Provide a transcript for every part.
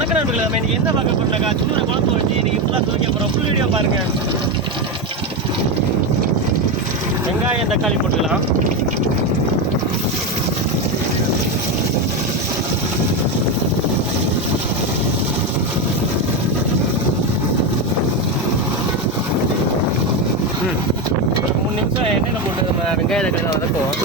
வணக்கம் நண்பர்களே, நம்ம இன்னைக்கு என்ன பார்க்க போறோம்னாக்கா சூரை குழம்பு வச்சு இன்னைக்கு ஃபுல்லாக துவைக்க போகிறோம். ஃபுல் வீடியோ பாருங்க. வெங்காயம் தக்காளி போட்டுக்கலாம். ஒரு 3 நிமிஷம் எண்ணெயில் போட்டு நம்ம வெங்காயம் தக்காளி வதக்குவோம்.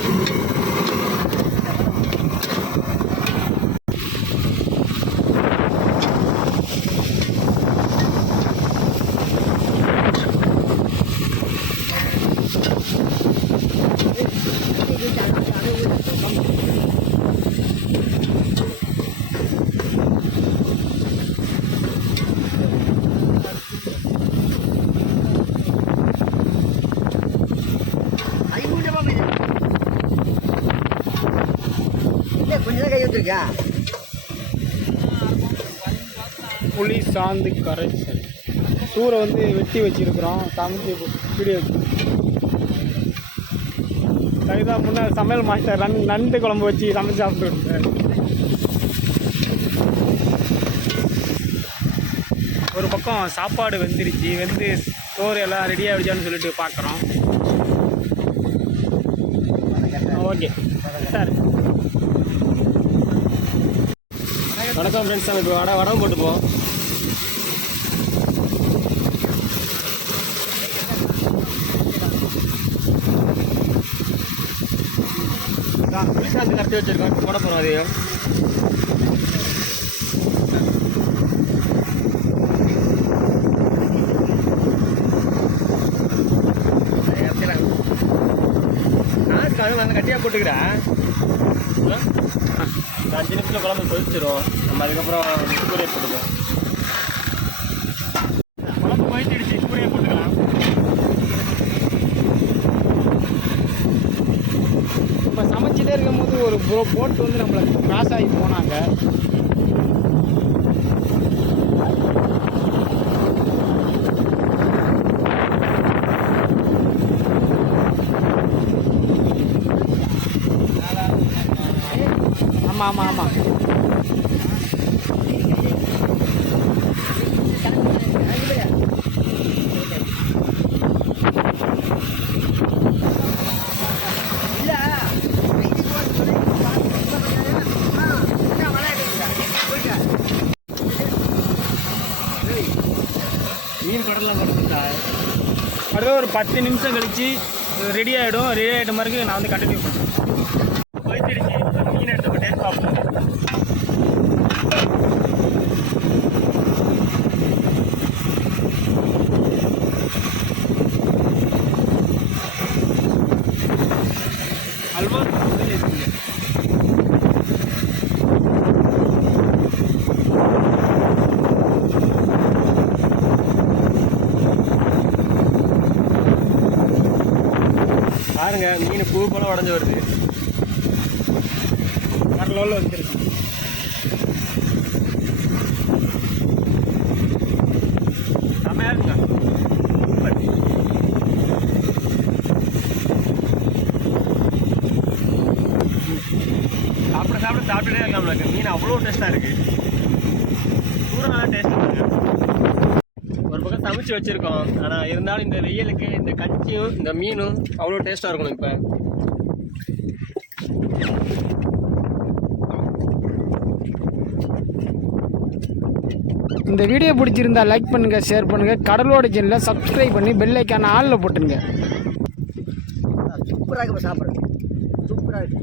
புளி சாந்து கரைச்சல் சூரை வந்து வெட்டி வச்சிருக்கிறோம். சமைச்சு வீடியோ சரிதான். முன்னே சமையல் மாஸ்டர் நண்டு குழம்பு வச்சு சமைச்சு சாப்பிட்டு ஒரு பக்கம் சாப்பாடு வெந்துருச்சு. வெந்து சோறு எல்லாம் ரெடி ஆகிடுச்சான்னு சொல்லிட்டு பார்க்குறோம். Okay sir. வணக்கம் ஃப்ரெண்ட்ஸ், நம்ம இப்போ வடம் போட்டுப்போம். புளிசாந்து கரைச்சி வச்சுருக்கோம், போட போகிறோம். அதையும் காசு வந்து கட்டியாக போட்டுக்கிறேன். 5 நிமிஷத்தில் குழம்பு கொதிச்சிடும். நம்ம அதுக்கப்புறம் கூரையை போட்டுப்போம். குழம்பு கொதிச்சிடுச்சு, கூரையை போட்டுக்கலாம். நம்ம சமைச்சிட்டே இருக்கும் போது ஒரு போட்டு வந்து நம்மளை கிராஸ் ஆகி போனாங்க. ஆமாம் ஆமாம் ஆமாம். மீன் கடலாம் கொடுத்துட்டா அப்படியே ஒரு 10 நிமிஷம் கழிச்சு ரெடி ஆகிடும். ரெடி ஆகிட்ட மாதிரி நான் வந்து கண்டினியூ பண்ணுறேன். போயிடுச்சு. மீன் எடுத்து டேஸ்ட் பார்ப்போம். ஆல்மோஸ்ட் பாருங்க, மீன் பூ போல உடஞ்சி வருது. வேற லெவலில் வந்துருக்கு. செம்மையா இருக்குங்க. சாப்பிட்டுட்டே இருக்கலாம். மீன் அவ்வளோ டேஸ்ட்டாக இருக்குது. பூரா நல்லா டேஸ்ட்டாக இருக்குங்க. ஒரு பக்கம் சமைச்சு வச்சுருக்கோம். ஆனால் இருந்தாலும் இந்த வெயிலுக்கு இந்த கச்சியும் இந்த மீனும் அவ்வளோ டேஸ்ட்டாக இருக்கணும். இப்போ இந்த வீடியோ பிடிச்சிருந்தா லைக் பண்ணுங்கள், ஷேர் பண்ணுங்கள். கடலோட சேனலை சப்ஸ்கிரைப் பண்ணி பெல் ஐக்கான ஆளில் போட்டுருங்க. சூப்பராக சாப்பிட்றேன். சூப்பராக இருக்கு.